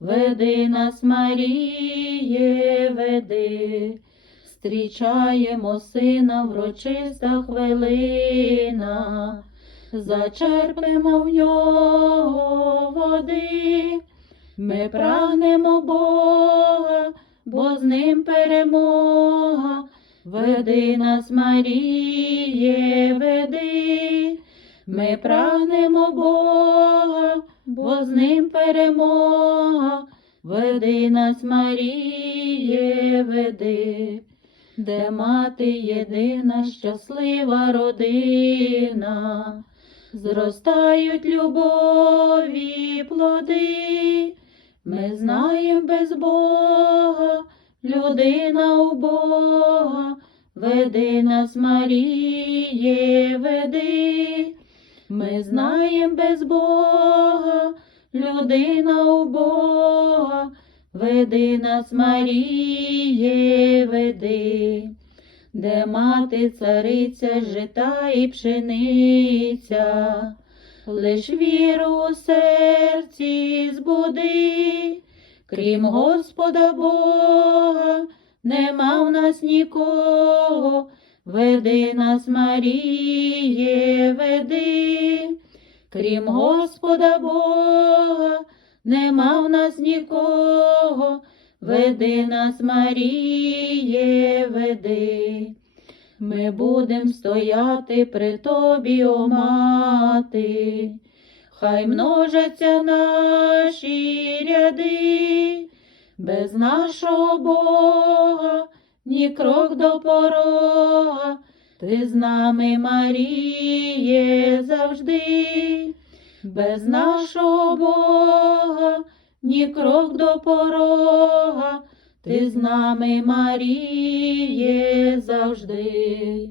веди нас, Маріє, веди. Зустрічаємо сина врочиста хвилина, зачерпнемо в нього води, ми прагнемо Бога, бо з ним перемога, веди нас, Маріє, веди, ми прагнемо Бога, бо з ним перемога, веди нас, Маріє, веди. Де мати єдина щаслива родина, зростають любові плоди, ми знаєм без Бога, людина у Бога, веди нас, Маріє, веди, ми знаєм без Бога, людина у Бога. Веди нас, Маріє, веди, де мати цариця жита і пшениця, лиш віру у серці збуди, крім Господа Бога, нема в нас нікого, веди нас, Маріє, крім Господа Бога. Нема в нас нікого, веди нас, Маріє, веди. Ми будем стояти при тобі, о мати, хай множаться наші ряди, без нашого Бога, ні крок до порога, ти з нами, Маріє, завжди. Без нашого Бога, ні крок до порога, ти з нами, Маріє, завжди.